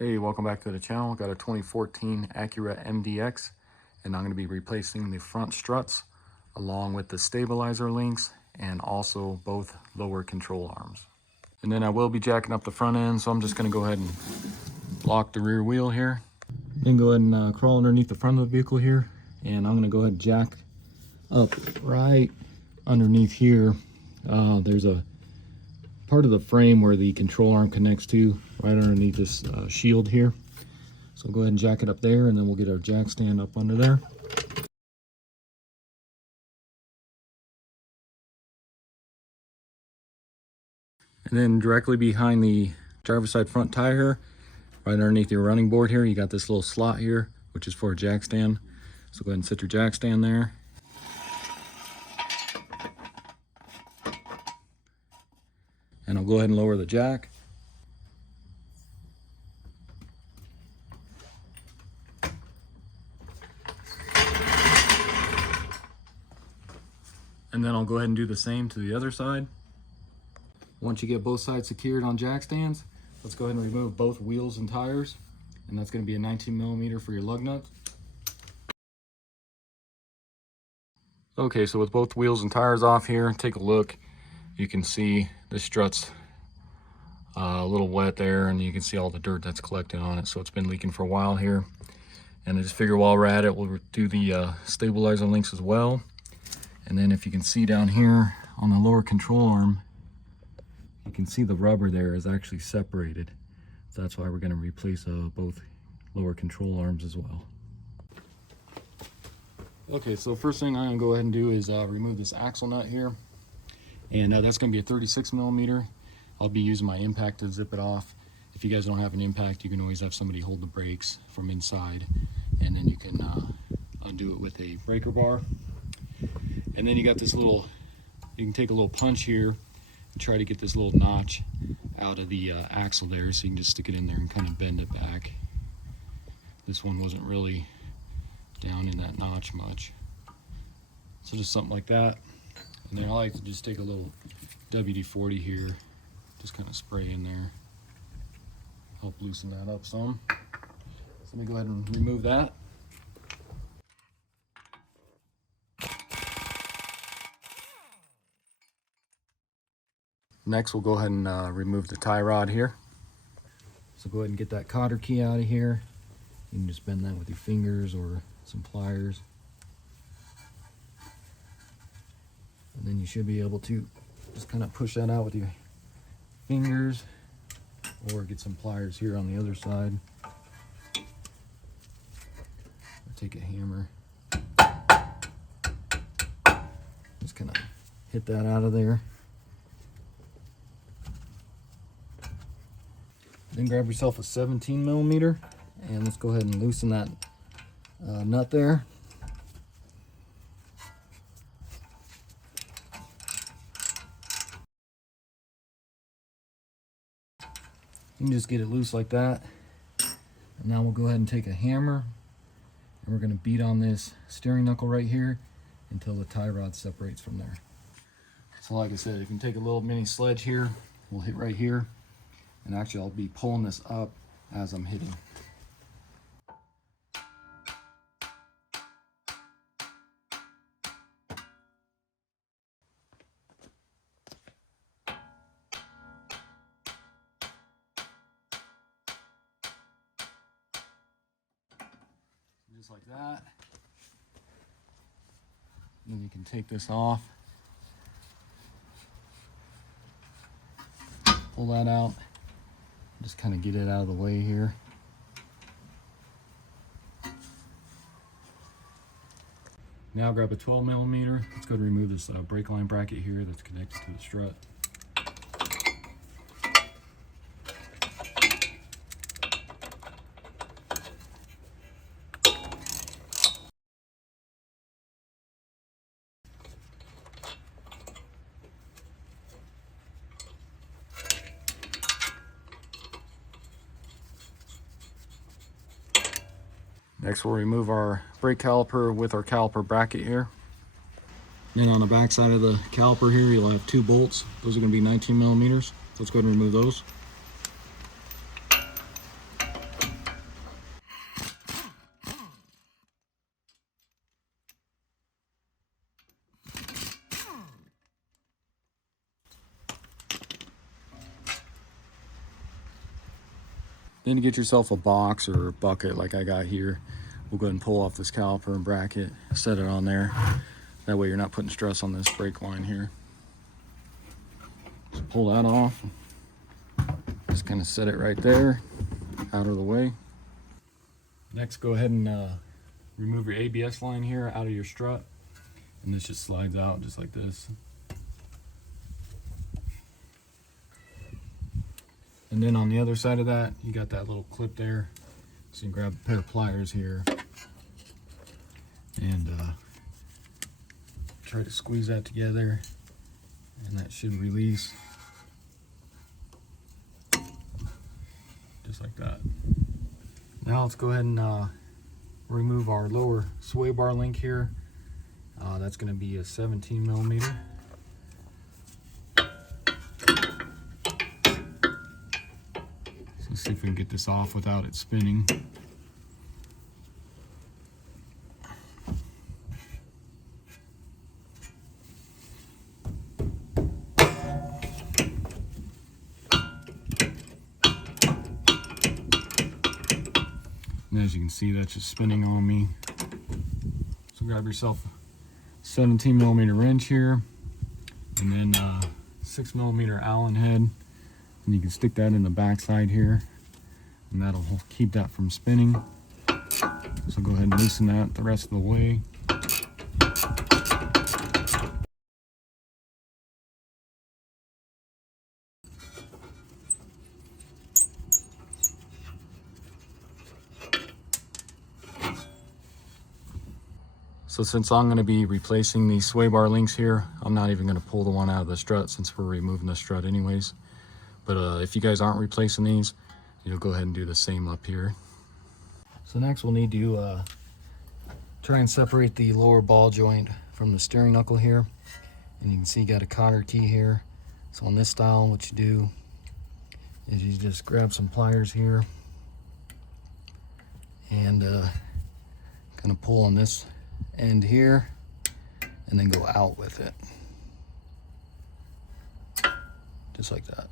Hey, welcome back to the channel. Got a 2014 Acura MDX, and I'm going to be replacing the front struts along with the stabilizer links and also both lower control arms. And then I will be jacking up the front end, so I'm just going to go ahead and lock the rear wheel here. Then go ahead and crawl underneath the front of the vehicle here, and I'm going to go ahead and jack up right underneath here. There's a part of the frame where the control arm connects to, right underneath this shield here. So go ahead and jack it up there, and then we'll get our jack stand up under there. And then directly behind the driver's side front tire, right underneath your running board here, you got this little slot here, which is for a jack stand. So go ahead and set your jack stand there. And I'll go ahead and lower the jack. And then I'll go ahead and do the same to the other side. Once you get both sides secured on jack stands, let's go ahead and remove both wheels and tires. And that's going to be a 19mm for your lug nut. Okay, so with both wheels and tires off here, take a look. You can see the strut's a little wet there, and you can see all the dirt that's collected on it. So it's been leaking for a while here. And I just figure while we're at it, we'll do the stabilizer links as well. And then if you can see down here on the lower control arm, you can see the rubber there is actually separated. So that's why we're going to replace both lower control arms as well. Okay, so first thing I'm going to go ahead and do is remove this axle nut here. And that's going to be a 36mm. I'll be using my impact to zip it off. If you guys don't have an impact, you can always have somebody hold the brakes from inside, and then you can undo it with a breaker bar. And then you got this little, you can take a little punch here and try to get this little notch out of the axle there, so you can just stick it in there and kind of bend it back. This one wasn't really down in that notch much, so just something like that. And then I like to just take a little WD-40 here, just kind of spray in there, help loosen that up some. So let me go ahead and remove that. Next, we'll go ahead and remove the tie rod here. So go ahead and get that cotter key out of here. You can just bend that with your fingers or some pliers. And then you should be able to just kind of push that out with your fingers, or get some pliers here on the other side. Or take a hammer. Just kind of hit that out of there. Then grab yourself a 17mm, and let's go ahead and loosen that nut there. You can just get it loose like that. And now we'll go ahead and take a hammer, and we're going to beat on this steering knuckle right here until the tie rod separates from there. So like I said, you can take a little mini sledge here. We'll hit right here. And actually, I'll be pulling this up as I'm hitting. Just like that. Then you can take this off. Pull that out. Just kind of get it out of the way here. Now grab a 12mm. Let's go to remove this brake line bracket here that's connected to the strut. Next, we'll remove our brake caliper with our caliper bracket here. Then on the back side of the caliper here, you'll have two bolts. Those are going to be 19mm. So let's go ahead and remove those. Then get yourself a box or a bucket like I got here. We'll go ahead and pull off this caliper and bracket, set it on there. That way you're not putting stress on this brake line here. Just pull that off. Just kind of set it right there, out of the way. Next, go ahead and remove your ABS line here out of your strut. And this just slides out just like this. And then on the other side of that, you got that little clip there. So you can grab a pair of pliers here and try to squeeze that together, and that should release just like that. Now let's go ahead and remove our lower sway bar link here. That's going to be a 17 millimeter. Let's see if we can get this off without it spinning. And as you can see, that's just spinning on me. So grab yourself a 17 millimeter wrench here, and then 6 millimeter Allen head. And you can stick that in the backside here, and that'll keep that from spinning. So go ahead and loosen that the rest of the way. So since I'm going to be replacing these sway bar links here, I'm not even going to pull the one out of the strut since we're removing the strut anyways. But if you guys aren't replacing these, you'll go ahead and do the same up here. So next we'll need to try and separate the lower ball joint from the steering knuckle here. And you can see you got a cotter key here. So on this style, what you do is you just grab some pliers here and kind of pull on this end here and then go out with it. Just like that.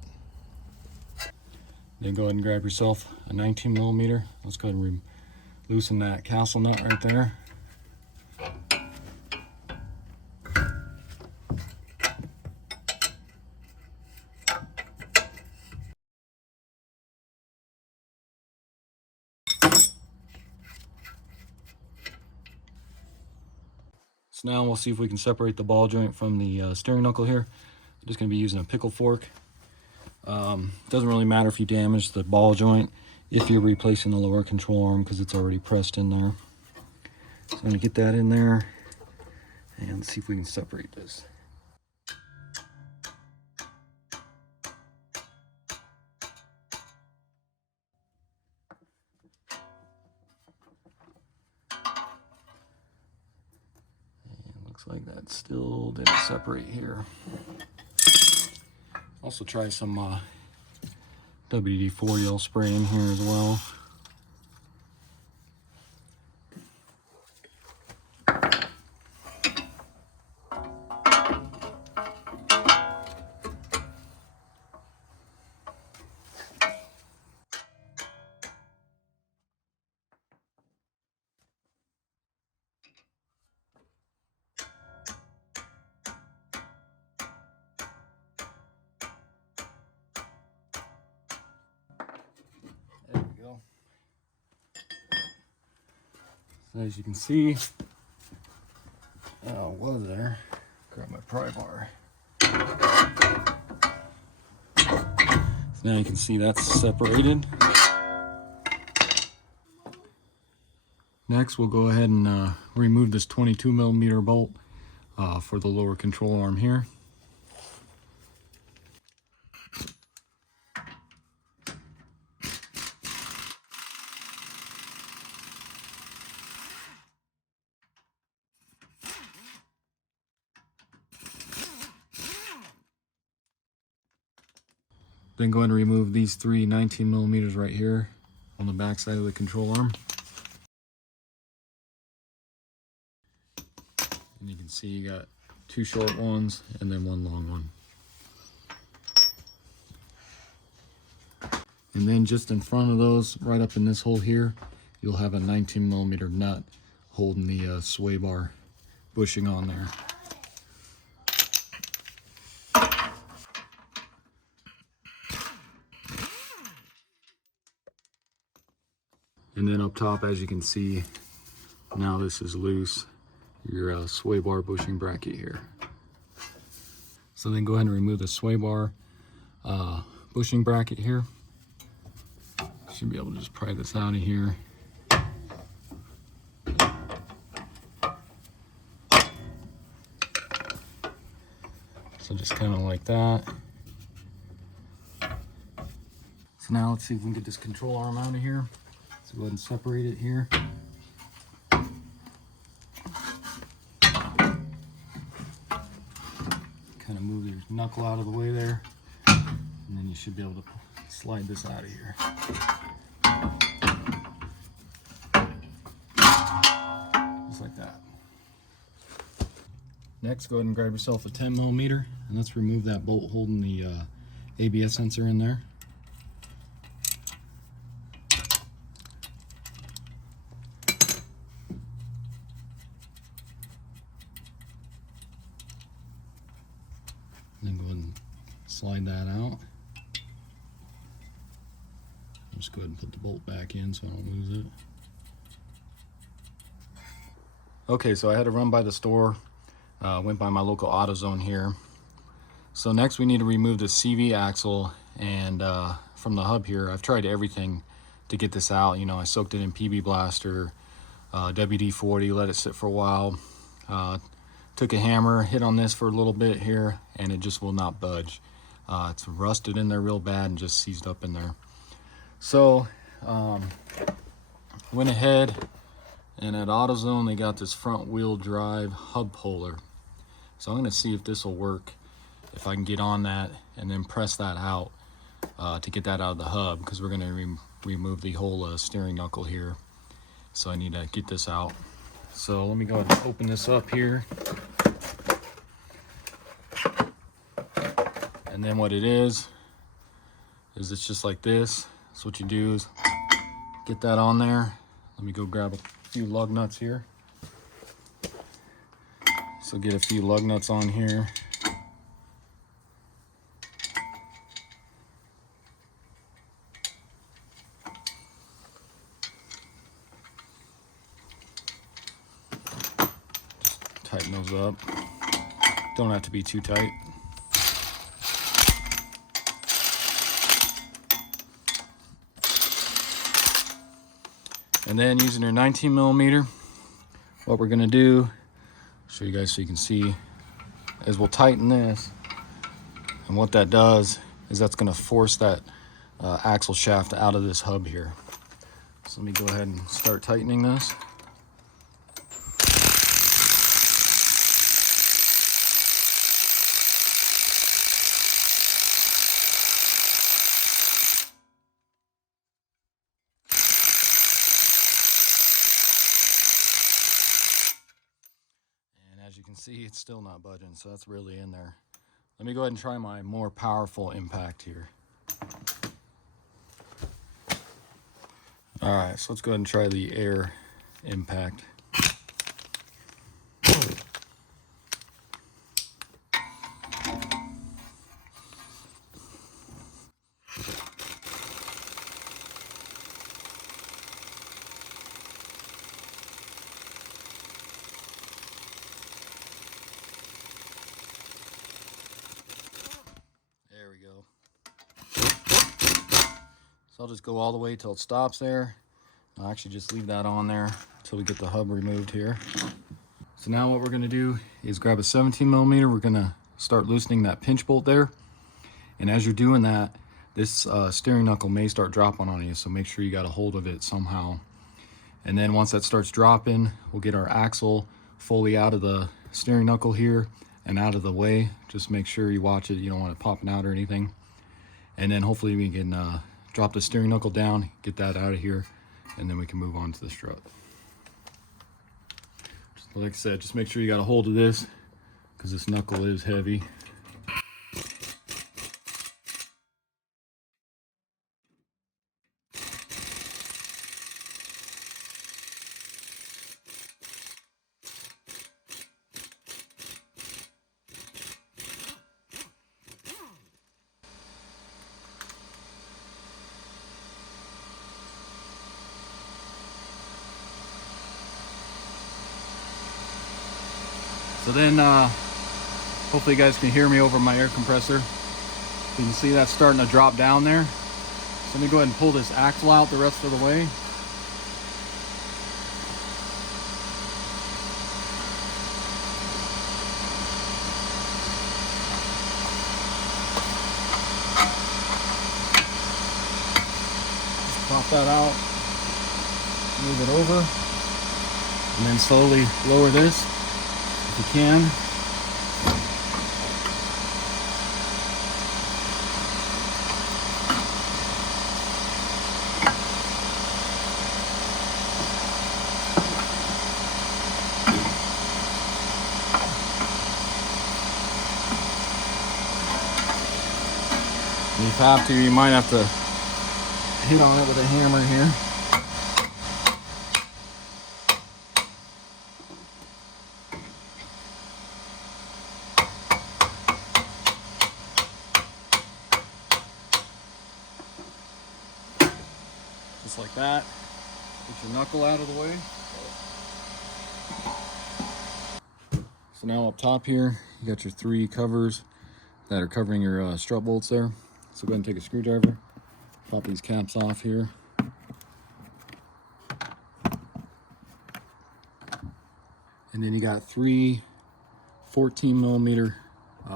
Then go ahead and grab yourself a 19 millimeter. Let's go ahead and loosen that castle nut right there. So now we'll see if we can separate the ball joint from the steering knuckle here. I'm just going to be using a pickle fork. Doesn't really matter if you damage the ball joint if you're replacing the lower control arm because it's already pressed in there. So I'm going to get that in there and see if we can separate this. And looks like that still didn't separate here. Also try some WD-40 L spray in here as well. There we go. So as you can see, was there. Grab my pry bar. So now you can see that's separated. Next, we'll go ahead and remove this 22 millimeter bolt for the lower control arm here. Then go ahead and remove these three 19 millimeters right here on the back side of the control arm. And you can see you got two short ones and then one long one. And then just in front of those, right up in this hole here, you'll have a 19mm nut holding the sway bar bushing on there. And then up top, as you can see, now this is loose, your sway bar bushing bracket here. So then go ahead and remove the sway bar bushing bracket here. Should be able to just pry this out of here. So just kind of like that. So now let's see if we can get this control arm out of here. So go ahead and separate it here. Kind of move your knuckle out of the way there. And then you should be able to slide this out of here. Just like that. Next, go ahead and grab yourself a 10mm and let's remove that bolt holding the ABS sensor in there. And then go ahead and slide that out. Just go ahead and put the bolt back in so I don't lose it. Okay, so I had to run by the store. Went by my local AutoZone here. So next we need to remove the CV axle and from the hub here. I've tried everything to get this out. You know, I soaked it in PB Blaster, WD-40, let it sit for a while. Took a hammer, hit on this for a little bit here, and it just will not budge. It's rusted in there real bad and just seized up in there. So went ahead and at AutoZone they got this front wheel drive hub puller. So I'm going to see if this will work, if I can get on that and then press that out to get that out of the hub, because we're going to remove the whole steering knuckle here. So I need to get this out. So let me go ahead and open this up here. And then what it is it's just like this. So what you do is get that on there. Let me go grab a few lug nuts here. So get a few lug nuts on here. Just tighten those up. Don't have to be too tight. And then using your 19mm, what we're gonna do, show you guys so you can see, is we'll tighten this. And what that does is that's gonna force that axle shaft out of this hub here. So let me go ahead and start tightening this. As you can see, it's still not budging, so that's really in there. Let me go ahead and try my more powerful impact here. All right, so let's go ahead and try the air impact. There we go. So I'll just go all the way till it stops there. I'll actually just leave that on there until we get the hub removed here. So now what we're gonna do is grab a 17mm. We're gonna start loosening that pinch bolt there. And as you're doing that, this steering knuckle may start dropping on you, so make sure you got a hold of it somehow. And then once that starts dropping, we'll get our axle fully out of the steering knuckle here and out of the way. Just make sure you watch it, you don't want it popping out or anything. And then hopefully we can drop the steering knuckle down, get that out of here, and then we can move on to the strut. Just like I said, just make sure you got a hold of this, because this knuckle is heavy. So then hopefully you guys can hear me over my air compressor. You can see that's starting to drop down there. So let me go ahead and pull this axle out the rest of the way. Just pop that out, move it over, and then slowly lower this if you can. If you have to, you might have to hit on it with a hammer here. Just like that. Get your knuckle out of the way. So now up top here, you got your 3 covers that are covering your strut bolts there. So go ahead and take a screwdriver, pop these caps off here. And then you got 3 14mm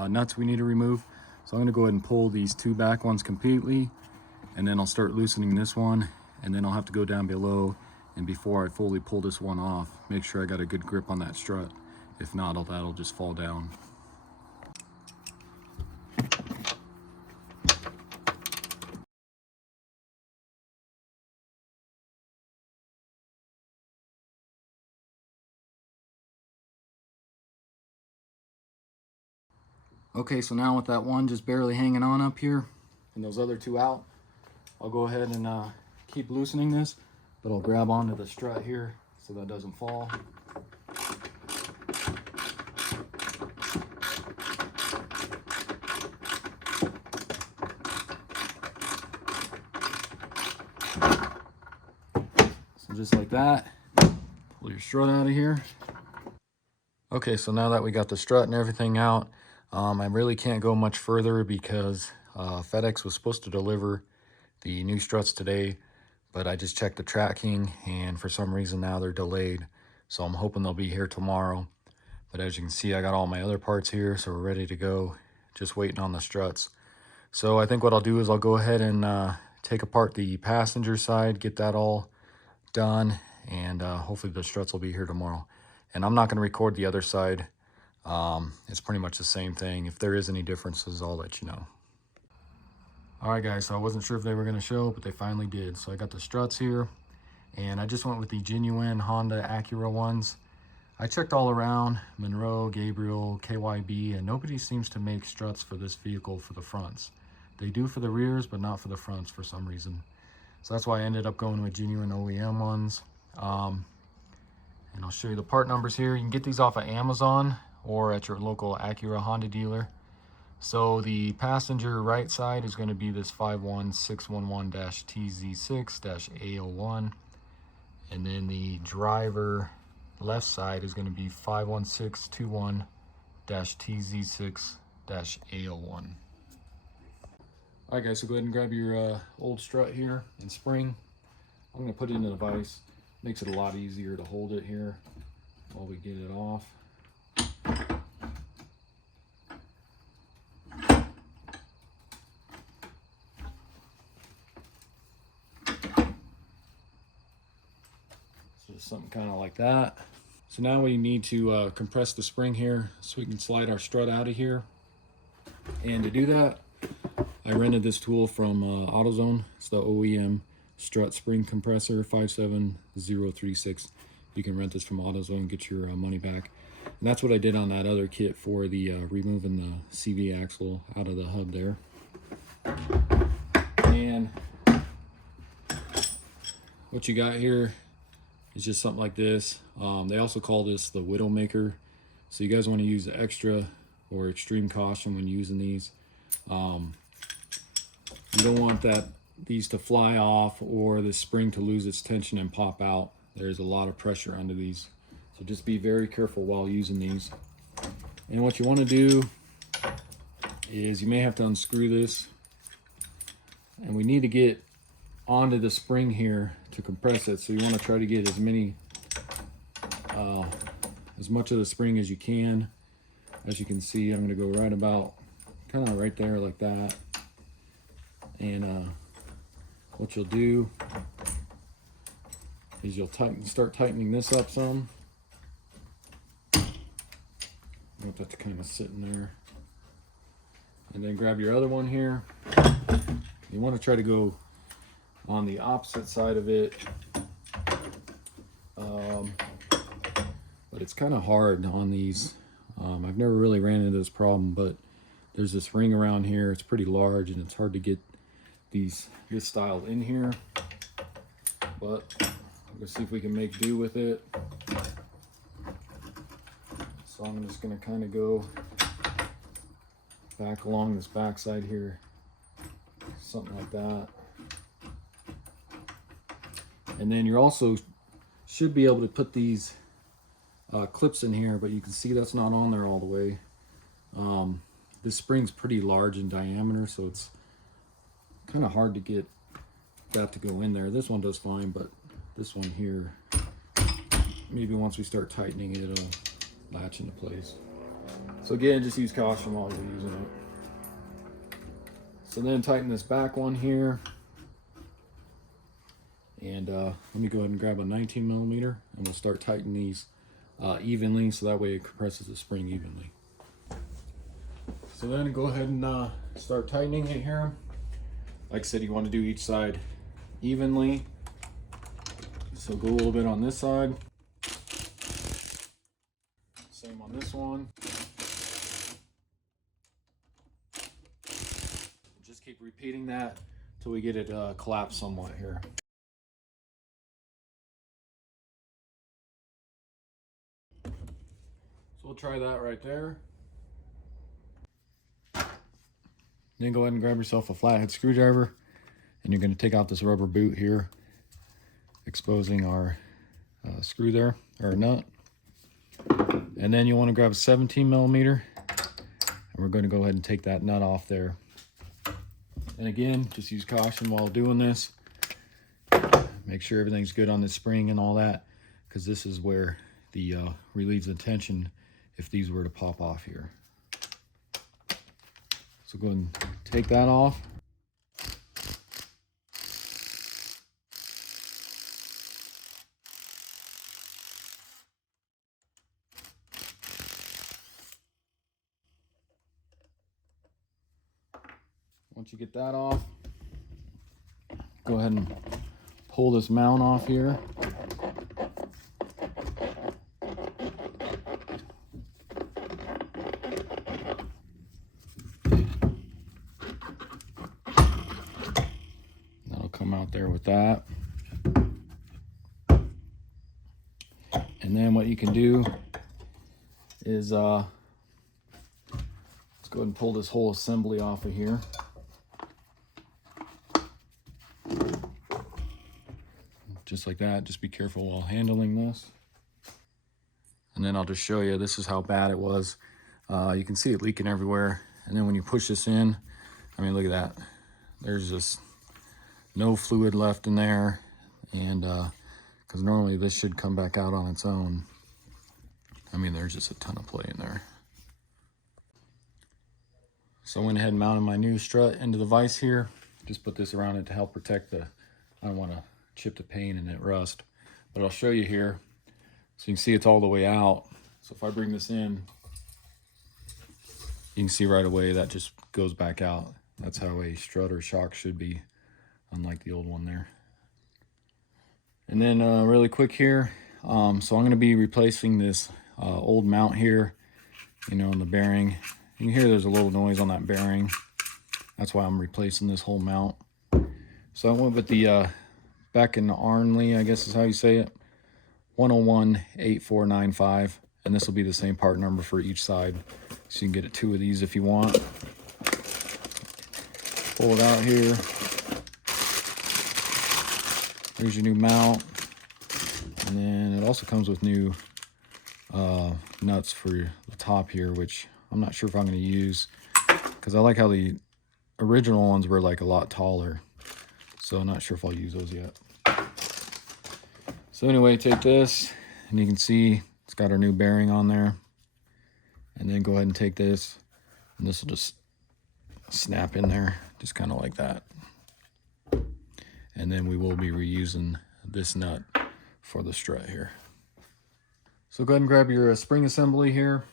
nuts we need to remove. So I'm gonna go ahead and pull these 2 back ones completely, and then I'll start loosening this one, and then I'll have to go down below, and before I fully pull this one off, make sure I got a good grip on that strut. If not, that'll just fall down. Okay, so now with that one just barely hanging on up here and those other 2 out, I'll go ahead and keep loosening this, but I'll grab onto the strut here so that doesn't fall. So just like that, pull your strut out of here. Okay, so now that we got the strut and everything out, I really can't go much further because FedEx was supposed to deliver the new struts today, but I just checked the tracking and for some reason now they're delayed. So I'm hoping they'll be here tomorrow. But as you can see, I got all my other parts here, so we're ready to go. Just waiting on the struts. So I think what I'll do is I'll go ahead and take apart the passenger side, get that all done, and hopefully the struts will be here tomorrow. And I'm not going to record the other side. It's pretty much the same thing. If there is any differences, I'll let you know. All right, guys, so I wasn't sure if they were going to show, but they finally did. So I got the struts here, and I just went with the genuine Honda Acura ones. I checked all around, Monroe, Gabriel, KYB, and nobody seems to make struts for this vehicle for the fronts. They do for the rears, but not for the fronts for some reason. So that's why I ended up going with genuine OEM ones. And I'll show you the part numbers here. You can get these off of Amazon or at your local Acura Honda dealer. So the passenger right side is going to be this 51611-TZ6-A01. And then the driver left side is going to be 51621-TZ6-A01. Alright guys, so go ahead and grab your old strut here and spring. I'm going to put it in the vise. Makes it a lot easier to hold it here while we get it off. So just something kind of like that. So now we need to compress the spring here so we can slide our strut out of here. And to do that, I rented this tool from AutoZone. It's the OEM Strut Spring Compressor 57036. You can rent this from AutoZone and get your money back. And that's what I did on that other kit for the removing the CV axle out of the hub there. And what you got here is just something like this. They also call this the Widowmaker. So you guys want to use the extra or extreme caution when using these. You don't want these to fly off or the spring to lose its tension and pop out. There's a lot of pressure under these. So just be very careful while using these. And what you want to do is you may have to unscrew this, and we need to get onto the spring here to compress it. So you want to try to get as much of the spring as you can. As you can see, I'm going to go right about kind of right there like that. And what you'll do is you'll start tightening this up some. I want that to kind of sit in there. And then grab your other one here. You want to try to go on the opposite side of it. But it's kind of hard on these. I've never really ran into this problem, but there's this ring around here. It's pretty large and it's hard to get this style in here. But we'll see if we can make do with it. So I'm just going to kind of go back along this back side here, something like that. And then you're also should be able to put these clips in here, but you can see that's not on there all the way. This spring's pretty large in diameter, so it's kind of hard to get that to go in there. This one does fine, but this one here, maybe once we start tightening it, it'll latch into place. So again, just use caution while you're using it. So then tighten this back one here. And let me go ahead and grab a 19 millimeter, and we'll start tightening these evenly, so that way it compresses the spring evenly. So then go ahead and start tightening it here. Like I said, you want to do each side evenly. So go a little bit on this side. Same on this one. Just keep repeating that till we get it collapsed somewhat here. So we'll try that right there. Then go ahead and grab yourself a flathead screwdriver, and you're going to take out this rubber boot here, exposing our screw there, or nut. And then you want to grab a 17 millimeter, and we're going to go ahead and take that nut off there. And again, just use caution while doing this. Make sure everything's good on the spring and all that, because this is where the relieves the tension if these were to pop off here. So go ahead and take that off. Once you get that off, go ahead and pull this mount off here. That'll come out there with that. And then what you can do is let's go ahead and pull this whole assembly off of here. Just like that. Just be careful while handling this. And then I'll just show you, this is how bad it was. You can see it leaking everywhere. And then when you push this in, I mean, look at that. There's just no fluid left in there. And because normally this should come back out on its own. I mean, there's just a ton of play in there. So I went ahead and mounted my new strut into the vise here. Just put this around it to help protect the, I don't want to chip the paint and it rust. But I'll show you here. So you can see it's all the way out. So if I bring this in, you can see right away that just goes back out. That's how a strut or shock should be, unlike the old one there. And then really quick here, so I'm going to be replacing this old mount here, you know, in the bearing. You can hear there's a little noise on that bearing. That's why I'm replacing this whole mount. So I went with the Beck and Arnley, I guess is how you say it, 101-8495, and this will be the same part number for each side. So you can get 2 of these if you want. Pull it out here. Here's your new mount. And then it also comes with new nuts for the top here, which I'm not sure if I'm going to use, because I like how the original ones were like a lot taller. So I'm not sure if I'll use those yet. So anyway, take this, and you can see it's got our new bearing on there. And then go ahead and take this, and this will just snap in there, just kind of like that. And then we will be reusing this nut for the strut here. So go ahead and grab your spring assembly here,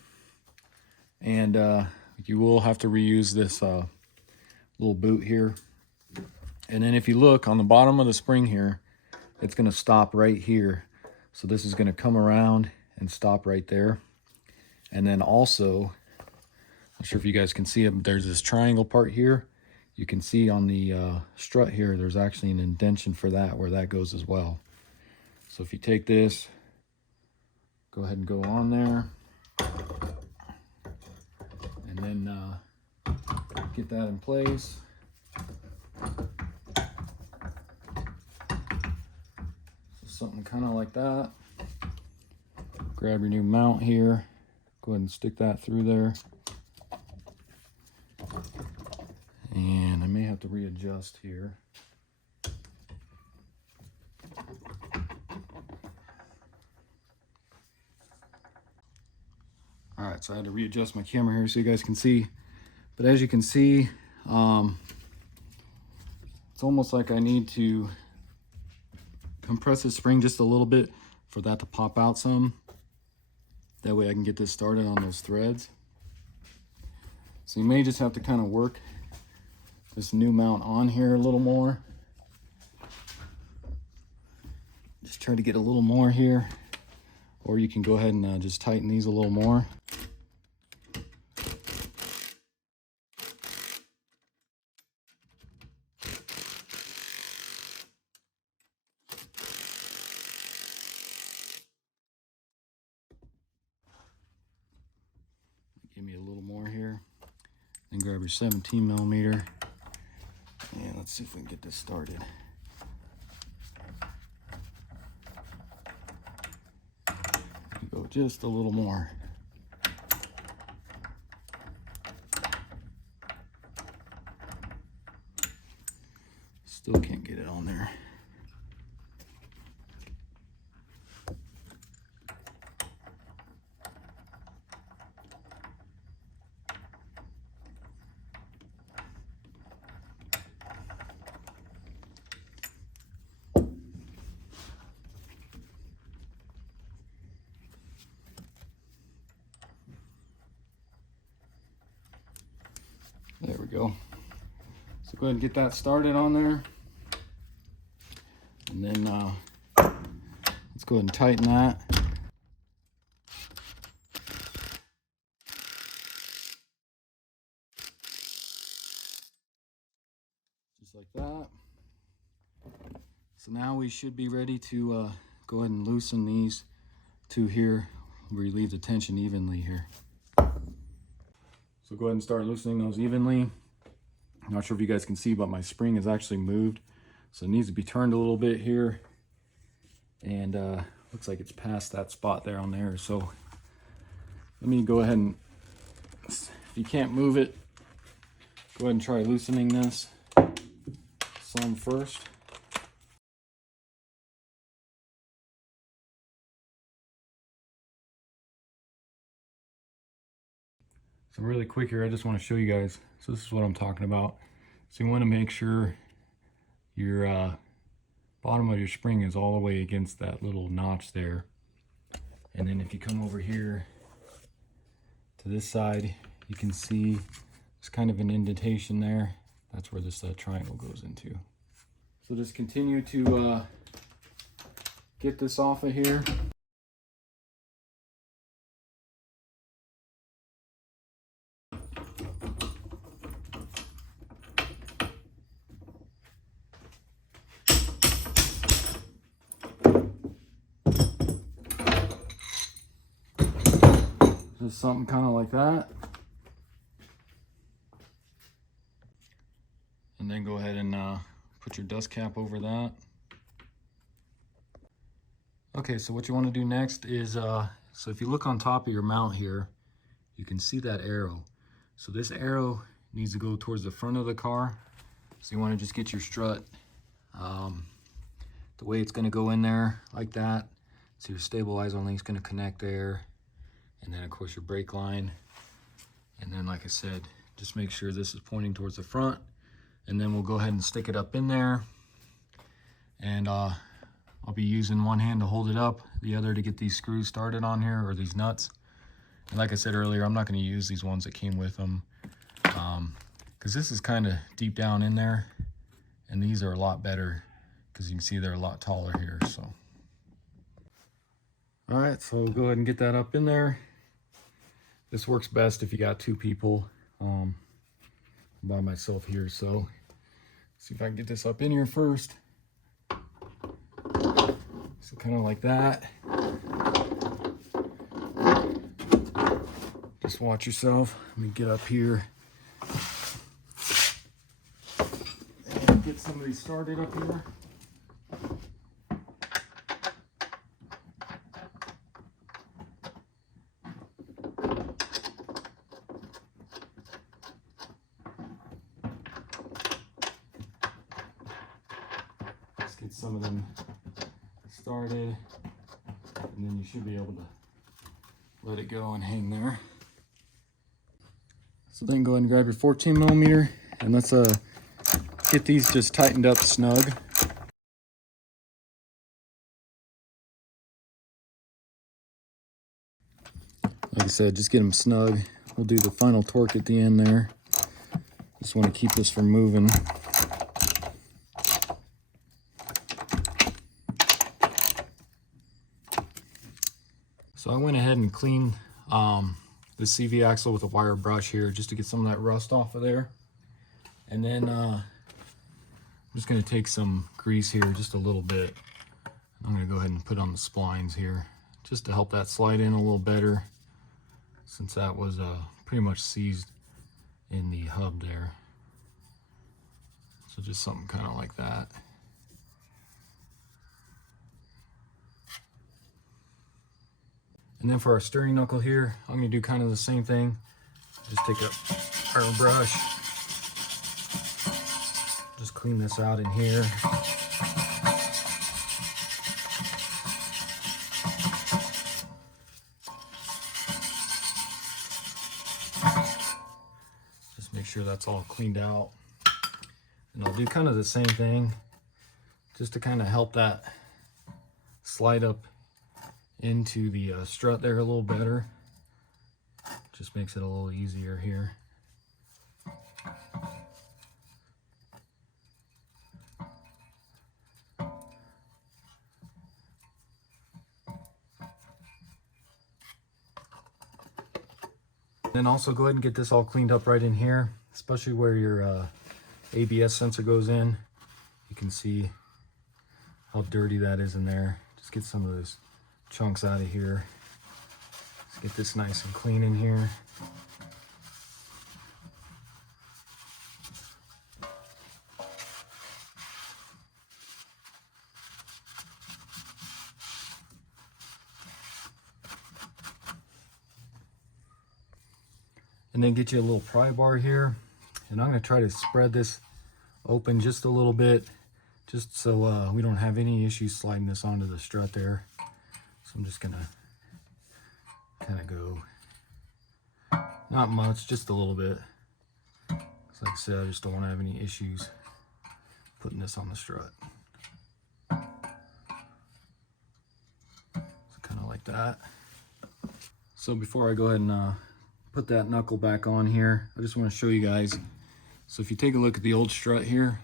and you will have to reuse this little boot here. And then if you look on the bottom of the spring here, it's going to stop right here. So this is going to come around and stop right there. And then also, not sure if you guys can see it, but there's this triangle part here. You can see on the strut here, there's actually an indentation for that, where that goes as well. So if you take this, go ahead and go on there, and then get that in place. So something kind of like that. Grab your new mount here, go ahead and stick that through there. And I may have to readjust here. All right, so I had to readjust my camera here so you guys can see. But as you can see, it's almost like I need to compress the spring just a little bit for that to pop out some. That way I can get this started on those threads. So you may just have to kind of work this new mount on here a little more. Just try to get a little more here, or you can go ahead and just tighten these a little more. Give me a little more here. Then grab your 17 millimeter. And let's see if we can get this started. Go just a little more. Still can't get it on there. There we go. So go ahead and get that started on there. And then let's go ahead and tighten that. Just like that. So now we should be ready to go ahead and loosen these two here, relieve the tension evenly here. So go ahead and start loosening those evenly. I'm not sure if you guys can see, but my spring is actually moved. So it needs to be turned a little bit here. And looks like it's past that spot there on there. So let me go ahead and, if you can't move it, go ahead and try loosening this some first. So really quick here, I just want to show you guys. So this is what I'm talking about. So you want to make sure your bottom of your spring is all the way against that little notch there. And then if you come over here to this side, you can see there's kind of an indentation there. That's where this triangle goes into. So just continue to get this off of here. Just something kind of like that. And then go ahead and put your dust cap over that. Okay, so what you want to do next is So if you look on top of your mount here, you can see that arrow. So this arrow needs to go towards the front of the car. So you want to just get your strut the way it's going to go in there, like that. So your stabilizer link's going to connect there, and then of course your brake line. And then, like I said, just make sure this is pointing towards the front, and then we'll go ahead and stick it up in there. And I'll be using one hand to hold it up, the other to get these screws started on here, or these nuts. And like I said earlier, I'm not going to use these ones that came with them, because this is kind of deep down in there, and these are a lot better because you can see they're a lot taller here. So all right, so we'll go ahead and get that up in there. This works best if you got two people. I'm by myself here, so see if I can get this up in here first. So kind of like that. Just watch yourself. Let me get up here and get somebody started up here. Let's get some of them started, and then you should be able to let it go and hang there. So then go ahead and grab your 14mm, and let's get these just tightened up snug. Like I said, just get them snug. We'll do the final torque at the end there. Just want to keep this from moving. So I went ahead and cleaned the CV axle with a wire brush here, just to get some of that rust off of there. And then I'm just going to take some grease here, just a little bit. I'm going to go ahead and put on the splines here, just to help that slide in a little better, since that was pretty much seized in the hub there. So just something kind of like that. And then for our steering knuckle here, I'm going to do kind of the same thing. Just take a iron brush, just clean this out in here. Just make sure that's all cleaned out. And I'll do kind of the same thing, just to kind of help that slide up into the strut there a little better. Just makes it a little easier here. Then also go ahead and get this all cleaned up right in here, especially where your ABS sensor goes in. You can see how dirty that is in there. Just get some of those chunks out of here. Let's get this nice and clean in here. And then get you a little pry bar here, and I'm going to try to spread this open just a little bit, just so we don't have any issues sliding this onto the strut there. So I'm just gonna kind of go, not much, just a little bit. So like I said, I just don't want to have any issues putting this on the strut. So kind of like that. So before I go ahead and put that knuckle back on here, I just want to show you guys. So if you take a look at the old strut here,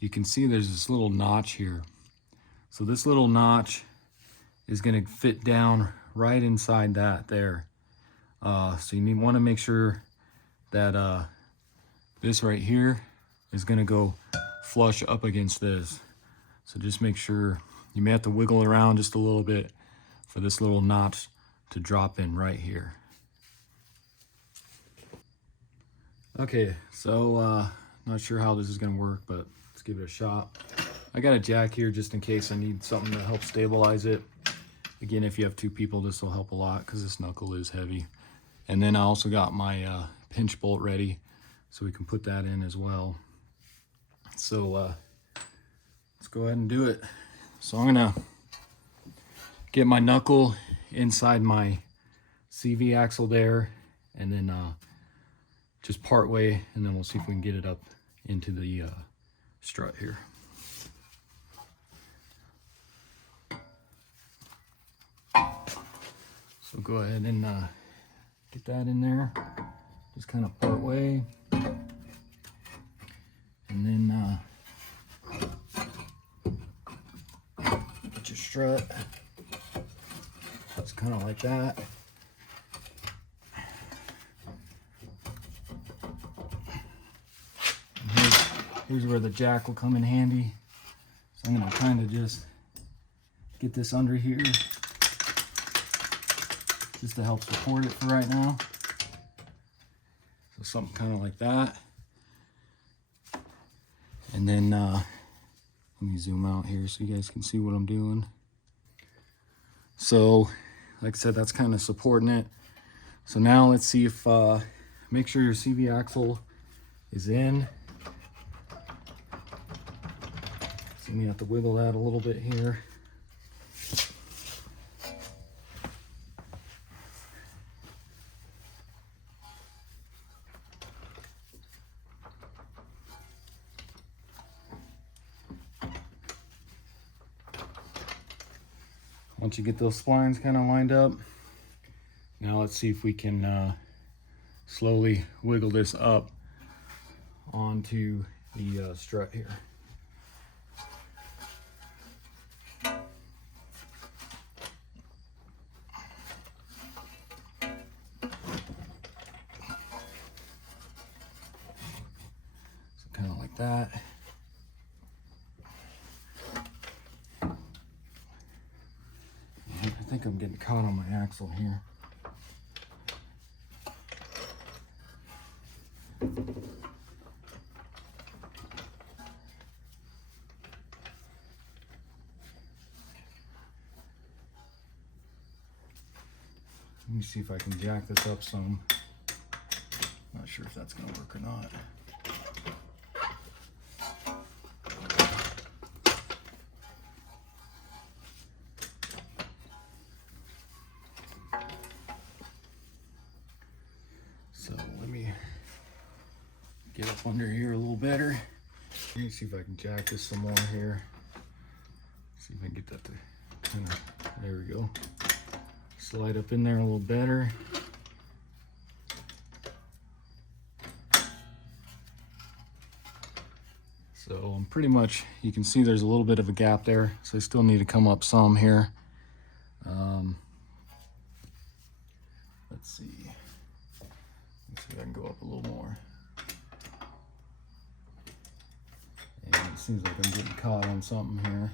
you can see there's this little notch here. So this little notch is going to fit down right inside that there. So you want to make sure that this right here is going to go flush up against this. So just make sure, you may have to wiggle around just a little bit for this little notch to drop in right here. Okay, so not sure how this is going to work, but let's give it a shot. I got a jack here just in case I need something to help stabilize it. Again, if you have 2 people, this will help a lot because this knuckle is heavy. And then I also got my pinch bolt ready, so we can put that in as well. So let's go ahead and do it. So I'm gonna get my knuckle inside my CV axle there, and then just part way, and then we'll see if we can get it up into the strut here. So go ahead and get that in there, just kind of part way, and then put your strut. It's kind of like that. And here's where the jack will come in handy. So I'm going to kind of just get this under here, just to help support it for right now. So something kind of like that. And then let me zoom out here so you guys can see what I'm doing. So like I said, that's kind of supporting it. So now let's see if make sure your CV axle is in. So you have to wiggle that a little bit here. Once you get those splines kind of lined up, now let's see if we can slowly wiggle this up onto the strut here. So kind of like that. I think I'm getting caught on my axle here. Let me see if I can jack this up some. Not sure if that's going to work or not. So let me get up under here a little better. Let me see if I can jack this some more here. See if I can get that to kind of, there we go. Slide up in there a little better. So I'm pretty much, you can see there's a little bit of a gap there, so I still need to come up some here. Let's see if I can go up a little more. And it seems like I'm getting caught on something here.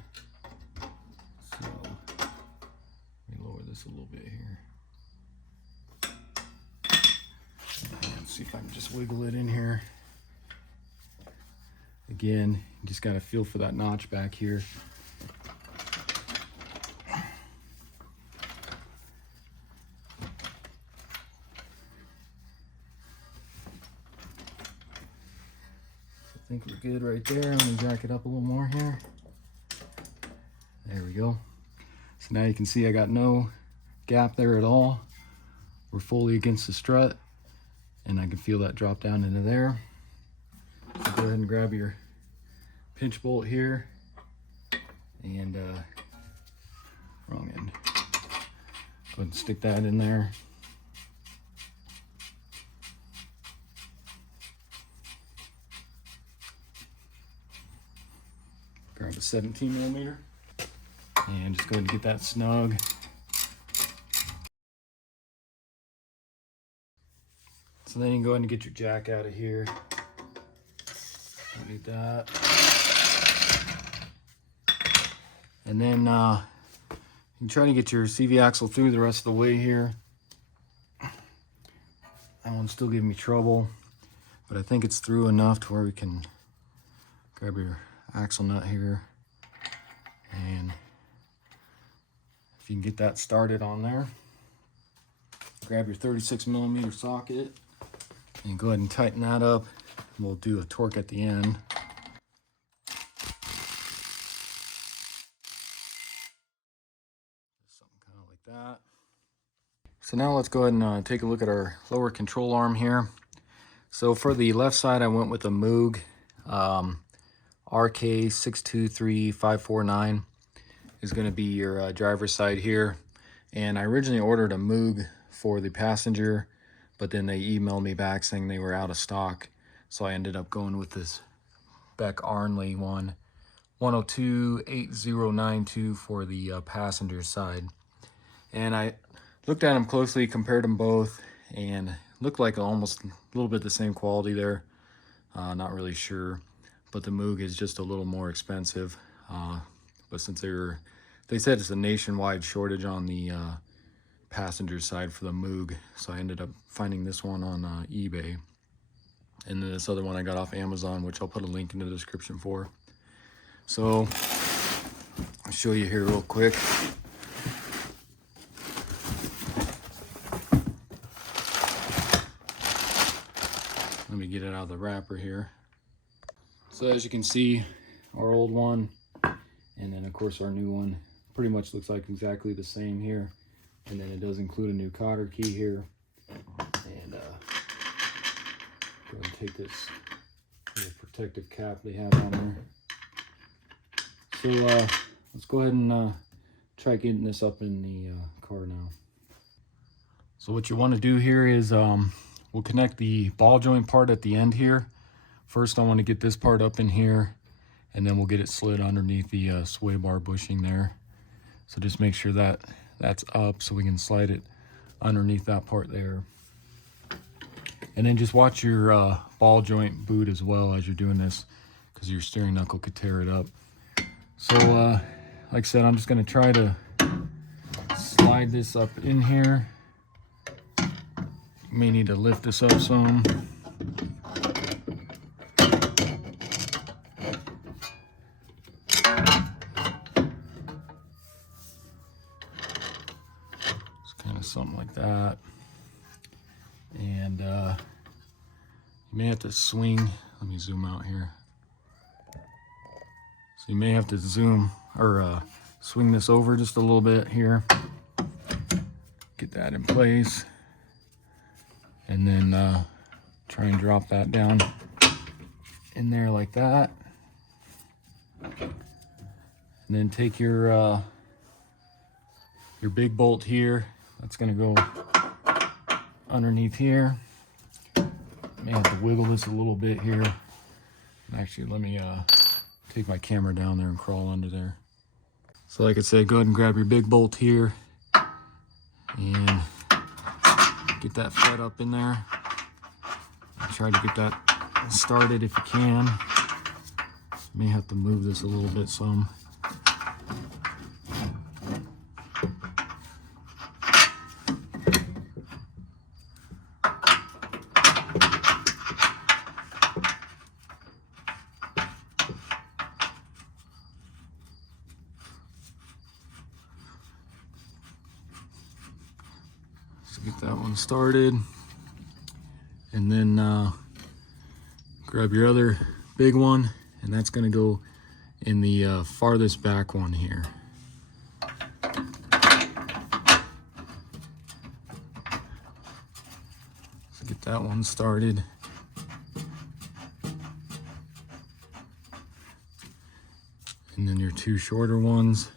So let me lower this a little bit here. And see if I can just wiggle it in here. Again, you just gotta feel for that notch back here. I think we're good right there. Let me jack it up a little more here. There we go. So now you can see I got no gap there at all. We're fully against the strut, and I can feel that drop down into there. So go ahead and grab your pinch bolt here, and wrong end. Go ahead and stick that in there. Grab a 17mm and just go ahead and get that snug. So then you can go ahead and get your jack out of here. Need that. And then you can try to get your CV axle through the rest of the way here. That one's still giving me trouble, but I think it's through enough to where we can grab your axle nut here and If you can get that started on there, grab your 36mm socket and go ahead and tighten that up. We'll do a torque at the end. Something kind of like that. So now let's go ahead and take a look at our lower control arm here. So for the left side, I went with a Moog RK623549 is going to be your driver's side here. And I originally ordered a Moog for the passenger, but then they emailed me back saying they were out of stock. So I ended up going with this Beck Arnley one, 1028092 for the passenger side. And I looked at them closely, compared them both, and looked like almost a little bit the same quality there. Not really sure, but the Moog is just a little more expensive. But since they said it's a nationwide shortage on the passenger side for the Moog, so I ended up finding this one on eBay. And then this other one I got off Amazon, which I'll put a link in the description for. So I'll show you here real quick. Let me get it out of the wrapper here. So as you can see, our old one, and then of course our new one, pretty much looks like exactly the same here. And then it does include a new cotter key here. And go ahead and take this little protective cap they have on there. So let's go ahead and try getting this up in the car now. So what you want to do here is we'll connect the ball joint part at the end here. First I want to get this part up in here, and then we'll get it slid underneath the sway bar bushing there. So just make sure that that's up so we can slide it underneath that part there. And then just watch your ball joint boot as well as you're doing this, because your steering knuckle could tear it up. So like I said, I'm just going to try to slide this up in here. You may need to lift this up some. It's kind of something like that. And you may have to swing. Let me zoom out here. So you may have to zoom or swing this over just a little bit here. Get that in place. And then try and drop that down in there like that. And then take your big bolt here. That's gonna go underneath here. May have to wiggle this a little bit here. Actually, let me take my camera down there and crawl under there. So like I said, go ahead and grab your big bolt here and get that fed up in there. Try to get that started if you can. May have to move this a little bit some. Get that one started, and then grab your other big one, and that's going to go in the farthest back one here. So get that one started. And then your two shorter ones.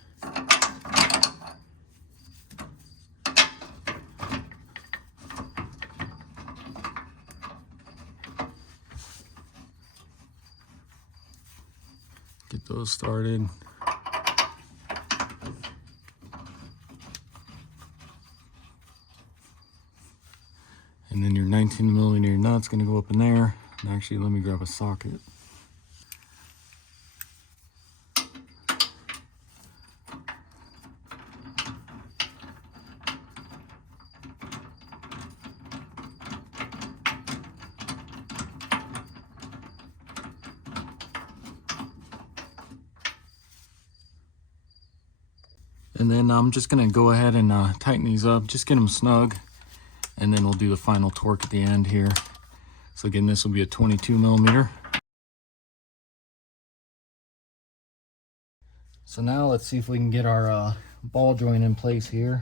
Get those started. And then your 19mm nut's gonna go up in there. And actually, let me grab a socket. And then I'm just gonna go ahead and tighten these up, just get them snug, and then we'll do the final torque at the end here. So again, this will be a 22 millimeter. So now let's see if we can get our ball joint in place here.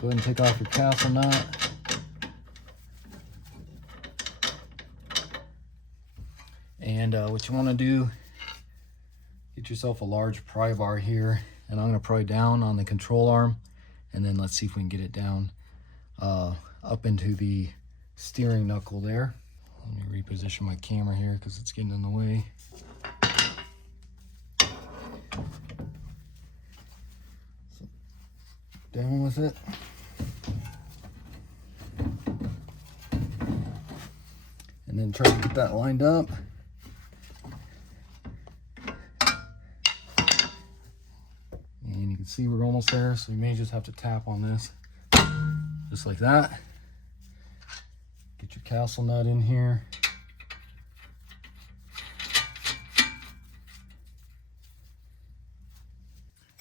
Go ahead and take off your castle nut. And what you want to do, get yourself a large pry bar here, and I'm going to pry down on the control arm, and then let's see if we can get it down up into the steering knuckle there. Let me reposition my camera here because it's getting in the way. So, down with it. And then try to get that lined up. And you can see we're almost there, so we may just have to tap on this. Just like that. Get your castle nut in here.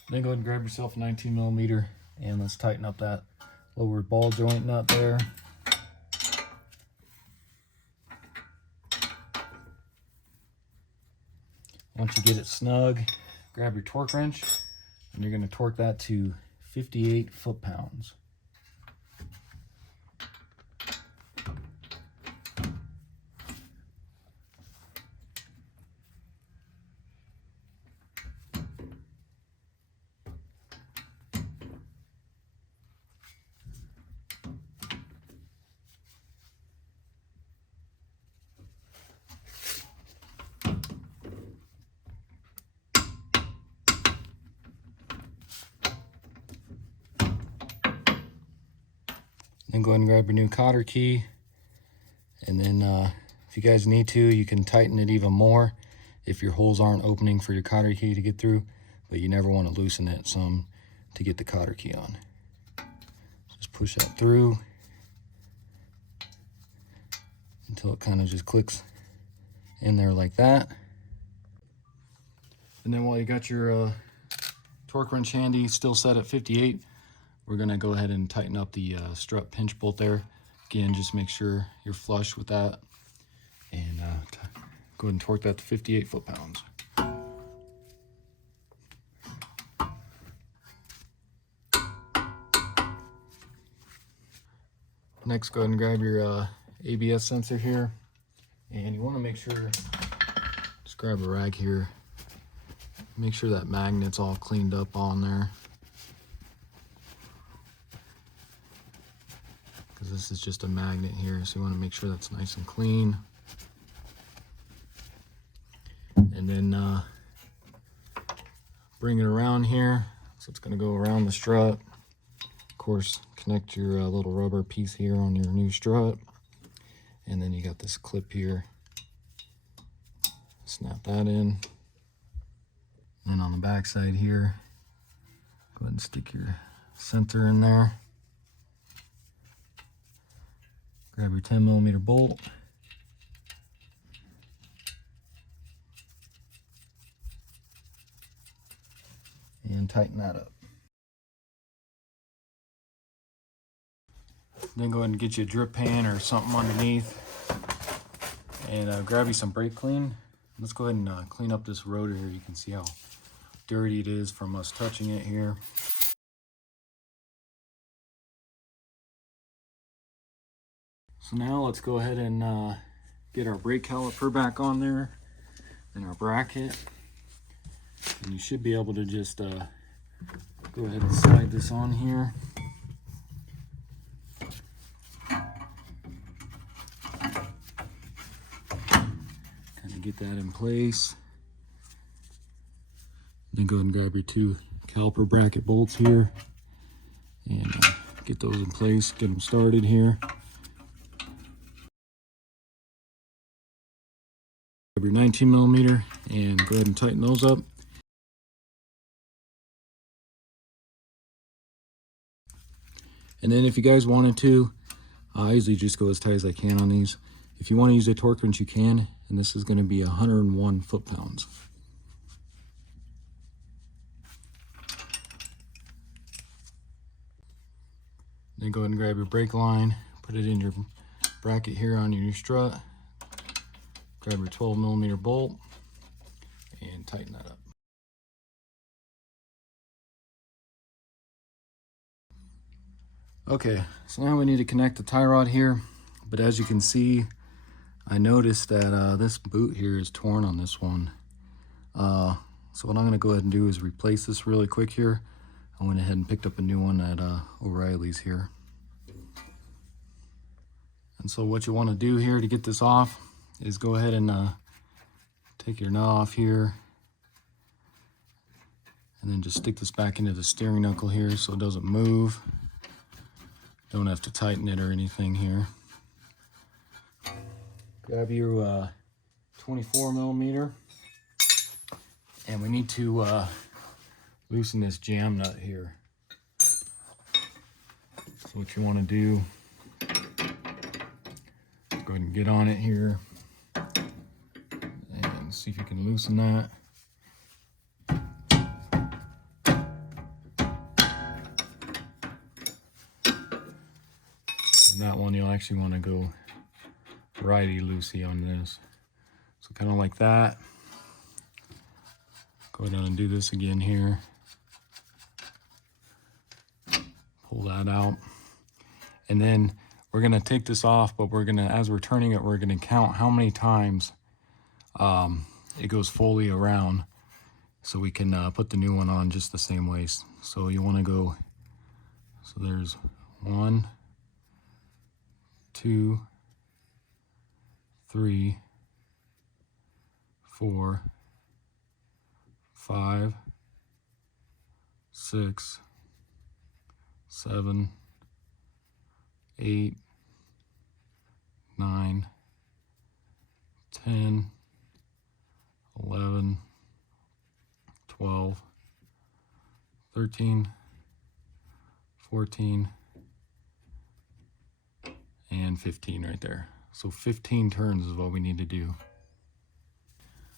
Then go ahead and grab yourself a 19 millimeter and let's tighten up that lower ball joint nut there. Once you get it snug, grab your torque wrench and you're going to torque that to 58 foot-pounds. Then go ahead and grab your new cotter key, and then if you guys need to, you can tighten it even more if your holes aren't opening for your cotter key to get through, but you never want to loosen it some to get the cotter key on. Just push that through until it kind of just clicks in there like that. And then while you got your torque wrench handy, still set at 58, we're going to go ahead and tighten up the strut pinch bolt there. Again, just make sure you're flush with that. And go ahead and torque that to 58 foot-pounds. Next, go ahead and grab your ABS sensor here. And you want to make sure, just grab a rag here. Make sure that magnet's all cleaned up on there. Because this is just a magnet here, so you want to make sure that's nice and clean. And then bring it around here, so it's going to go around the strut. Of course, connect your little rubber piece here on your new strut, and then you got this clip here. Snap that in. And on the back side here, go ahead and stick your sensor in there. Grab your 10 millimeter bolt. And tighten that up. Then go ahead and get you a drip pan or something underneath. And grab you some brake clean. Let's go ahead and clean up this rotor here. You can see how dirty it is from us touching it here. So now let's go ahead and get our brake caliper back on there and our bracket. And you should be able to just go ahead and slide this on here. Kind of get that in place. Then go ahead and grab your two caliper bracket bolts here and get those in place, get them started here. Grab your 19 millimeter and go ahead and tighten those up. And then if you guys wanted to, I usually just go as tight as I can on these. If you want to use a torque wrench, you can, and this is going to be 101 foot-pounds. Then go ahead and grab your brake line, put it in your bracket here on your new strut. Grab your 12mm bolt and tighten that up. Okay, so now we need to connect the tie rod here, but as you can see, I noticed that this boot here is torn on this one. So what I'm going to go ahead and do is replace this really quick here. I went ahead and picked up a new one at O'Reilly's here. And so what you want to do here to get this off is go ahead and take your nut off here, and then just stick this back into the steering knuckle here so it doesn't move. Don't have to tighten it or anything here. Grab your 24mm, and we need to loosen this jam nut here. So what you want to do, go ahead and get on it here and see if you can loosen that. And that one you'll actually want to go righty-loosey on this. So kind of like that. Go down and do this again here. Pull that out. And then we're going to take this off, but we're going to, as we're turning it, we're going to count how many times it goes fully around, so we can put the new one on just the same way. So you want to go, so there's 1, 2, 3, 4, 5, 6, 7, 8, 9, 10, 11, 12, 13, 14, and 15 right there. So 15 turns is what we need to do.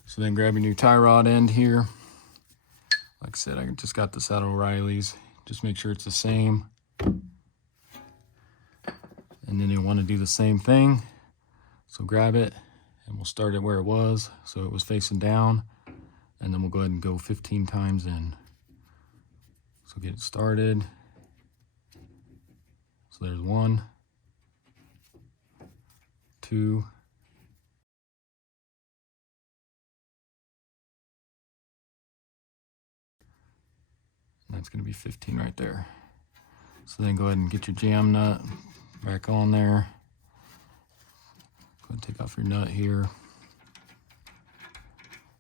So then grab your new tie rod end here. Like I said, I just got this at O'Reilly's. Just make sure it's the same. And then you'll want to do the same thing. So grab it, and we'll start it where it was. So it was facing down, and then we'll go ahead and go 15 times in. So get it started. So there's 1, 2, and that's going to be 15 right there. So then go ahead and get your jam nut back on there. Go ahead and take off your nut here.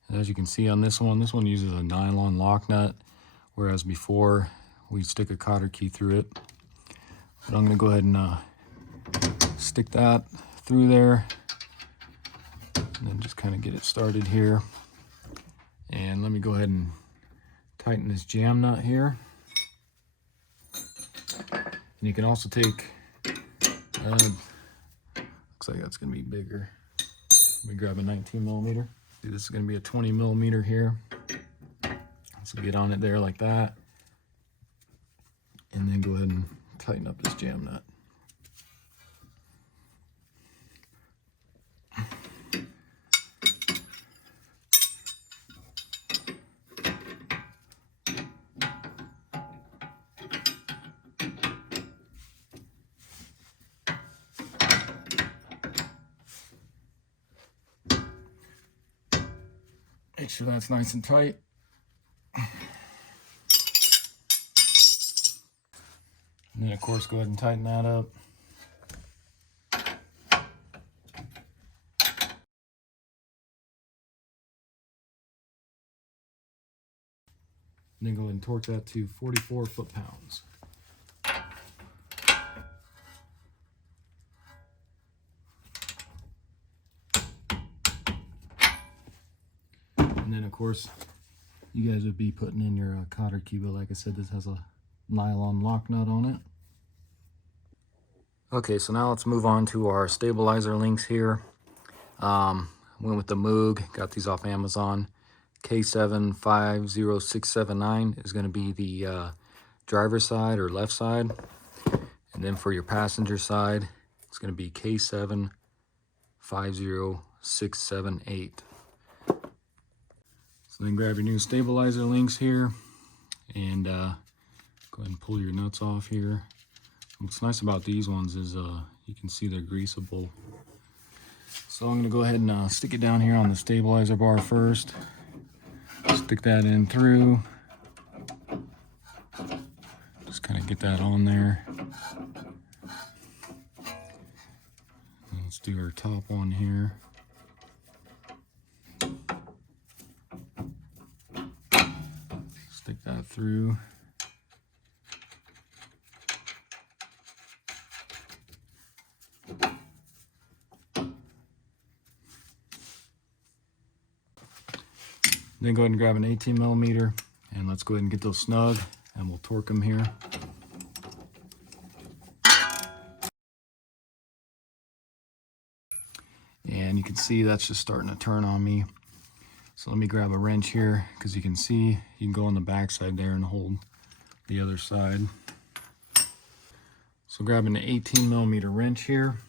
And as you can see on this one uses a nylon lock nut, whereas before we stick a cotter key through it. But I'm going to go ahead and stick that through there, and then just kind of get it started here. And let me go ahead and tighten this jam nut here. And you can also take, looks like that's going to be bigger. Let me grab a 19mm. This is going to be a 20mm here. So get on it there like that. And then go ahead and tighten up this jam nut. Make sure that's nice and tight. And then of course go ahead and tighten that up. And then go ahead and torque that to 44 foot-pounds. And then of course, you guys would be putting in your cotter key, but like I said, this has a nylon lock nut on it. Okay, so now let's move on to our stabilizer links here. Went with the Moog, got these off Amazon. K750679 is going to be the driver's side or left side. And then for your passenger side, it's going to be K7 50678. So then grab your new stabilizer links here and go ahead and pull your nuts off here. What's nice about these ones is you can see they're greasable. So I'm going to go ahead and stick it down here on the stabilizer bar first. Stick that in through. Just kind of get that on there. Let's do our top one here. Stick that through. Then go ahead and grab an 18mm and let's go ahead and get those snug and we'll torque them here. And you can see that's just starting to turn on me. So let me grab a wrench here because you can see you can go on the back side there and hold the other side. So grab an 18mm wrench here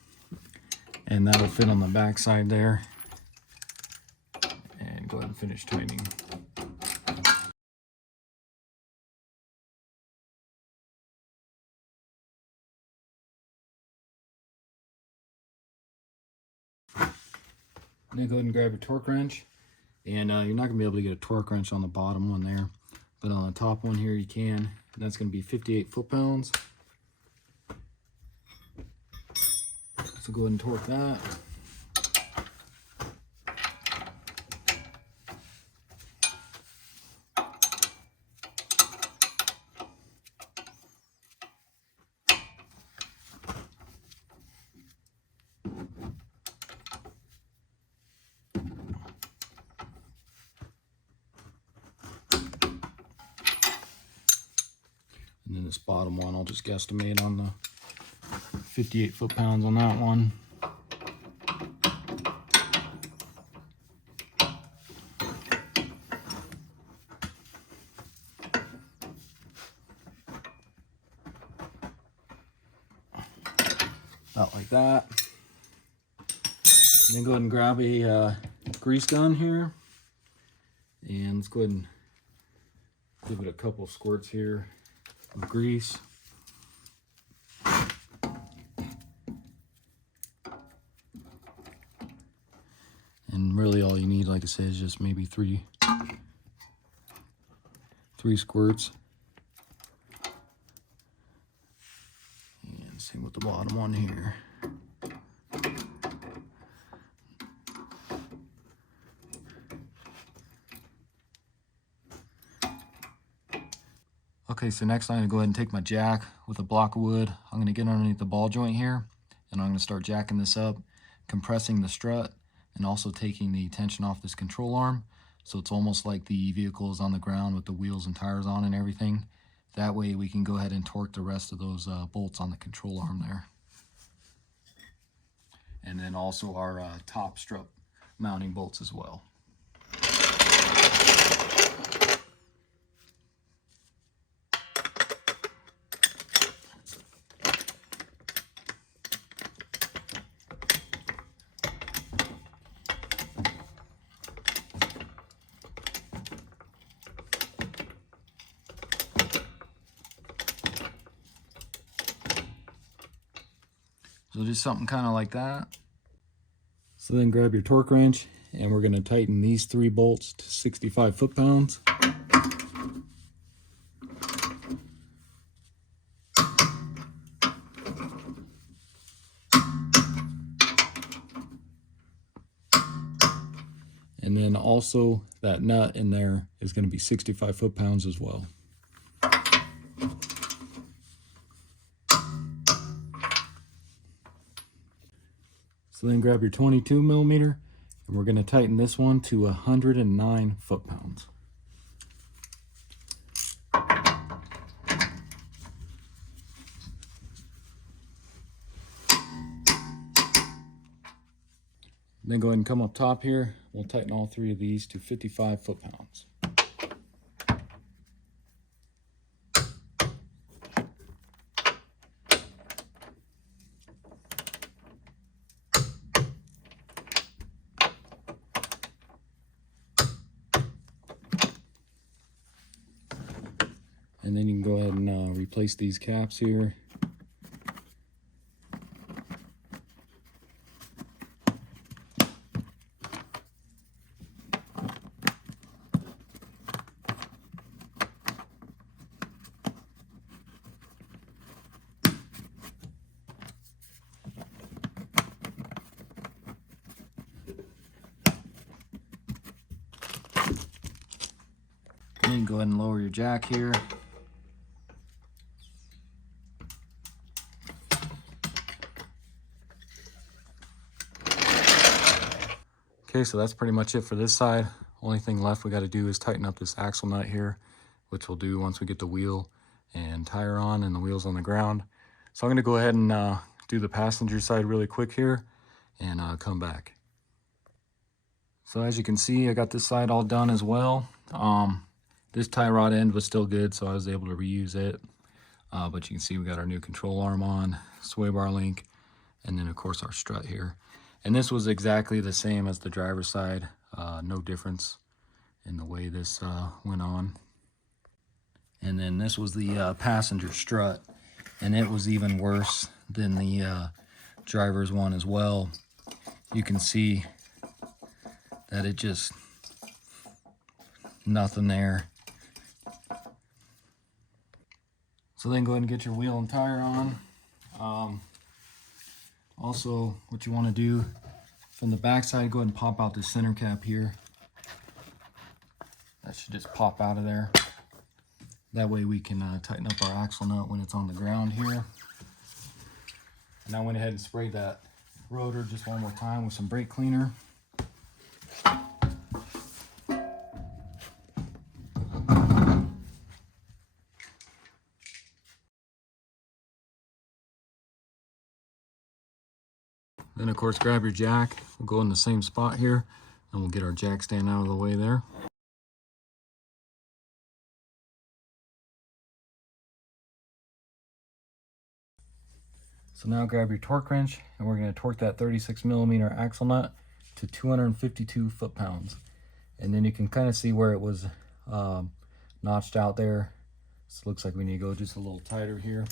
and that'll fit on the back side there. And go ahead and finish tightening. Then go ahead and grab your torque wrench, and you're not going to be able to get a torque wrench on the bottom one there, but on the top one here you can, and that's going to be 58 foot-pounds. So go ahead and torque that. And then this bottom one, I'll just guesstimate on the 58 foot-pounds on that one. About like that. And then go ahead and grab a grease gun here. And let's go ahead and give it a couple of squirts here of grease. And really all you need, like I said, is just maybe three squirts. And same with the bottom one here. Okay, so next I'm going to go ahead and take my jack with a block of wood. I'm going to get underneath the ball joint here, and I'm going to start jacking this up, compressing the strut, and also taking the tension off this control arm. So it's almost like the vehicle is on the ground with the wheels and tires on and everything. That way we can go ahead and torque the rest of those bolts on the control arm there. And then also our top strut mounting bolts as well. So just something kind of like that. So then grab your torque wrench and we're going to tighten these 3 bolts to 65 foot-pounds. And then also that nut in there is going to be 65 foot-pounds as well. So then grab your 22mm and we're going to tighten this one to 109 foot-pounds. Then go ahead and come up top here. We'll tighten all 3 of these to 55 foot-pounds. And then you can go ahead and replace these caps here. And then go ahead and lower your jack here. Okay, so that's pretty much it for this side. Only thing left we got to do is tighten up this axle nut here, which we'll do once we get the wheel and tire on and the wheels on the ground. So I'm going to go ahead and do the passenger side really quick here and come back. So as you can see, I got this side all done as well. This tie rod end was still good, so I was able to reuse it. But you can see we got our new control arm on, sway bar link, and then of course our strut here. And this was exactly the same as the driver's side, no difference in the way this went on. And then this was the passenger strut, and it was even worse than the driver's one as well. You can see that it just, nothing there. So then go ahead and get your wheel and tire on. Also, what you want to do from the back side, go ahead and pop out the center cap here. That should just pop out of there. That way we can tighten up our axle nut when it's on the ground here. And I went ahead and sprayed that rotor just one more time with some brake cleaner. Then of course grab your jack, we'll go in the same spot here, and we'll get our jack stand out of the way there. So now grab your torque wrench, and we're going to torque that 36mm axle nut to 252 foot-pounds. And then you can kind of see where it was notched out there. So it looks like we need to go just a little tighter here.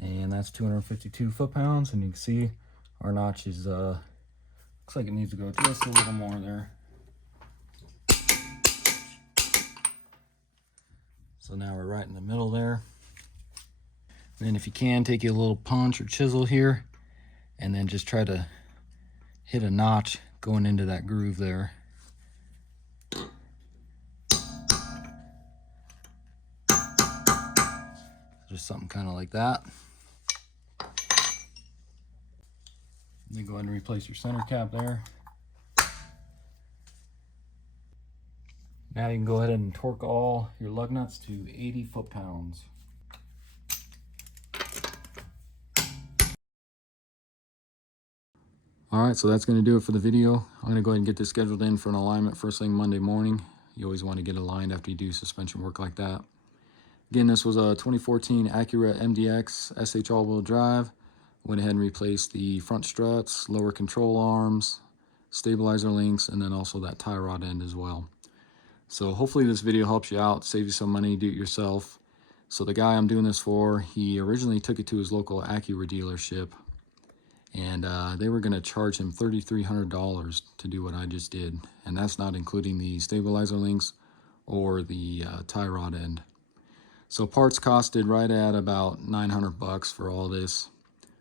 And that's 252 foot-pounds, and you can see our notch is looks like it needs to go just a little more there. So now we're right in the middle there. And then if you can, take you a little punch or chisel here, and then just try to hit a notch going into that groove there. Just something kind of like that. Then go ahead and replace your center cap there. Now you can go ahead and torque all your lug nuts to 80 foot-pounds. Alright, so that's going to do it for the video. I'm going to go ahead and get this scheduled in for an alignment first thing Monday morning. You always want to get aligned after you do suspension work like that. Again, this was a 2014 Acura MDX SH all-wheel drive. Went ahead and replaced the front struts, lower control arms, stabilizer links, and then also that tie rod end as well. So hopefully this video helps you out, save you some money, do it yourself. So the guy I'm doing this for, he originally took it to his local Acura dealership, and they were going to charge him $3,300 to do what I just did. And that's not including the stabilizer links or the tie rod end. So parts costed right at about $900 for all this.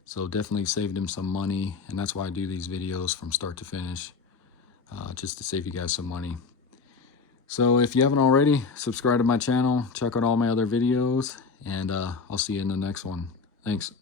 So definitely saved him some money, and that's why I do these videos from start to finish, just to save you guys some money. So if you haven't already, subscribe to my channel, check out all my other videos, and I'll see you in the next one. Thanks.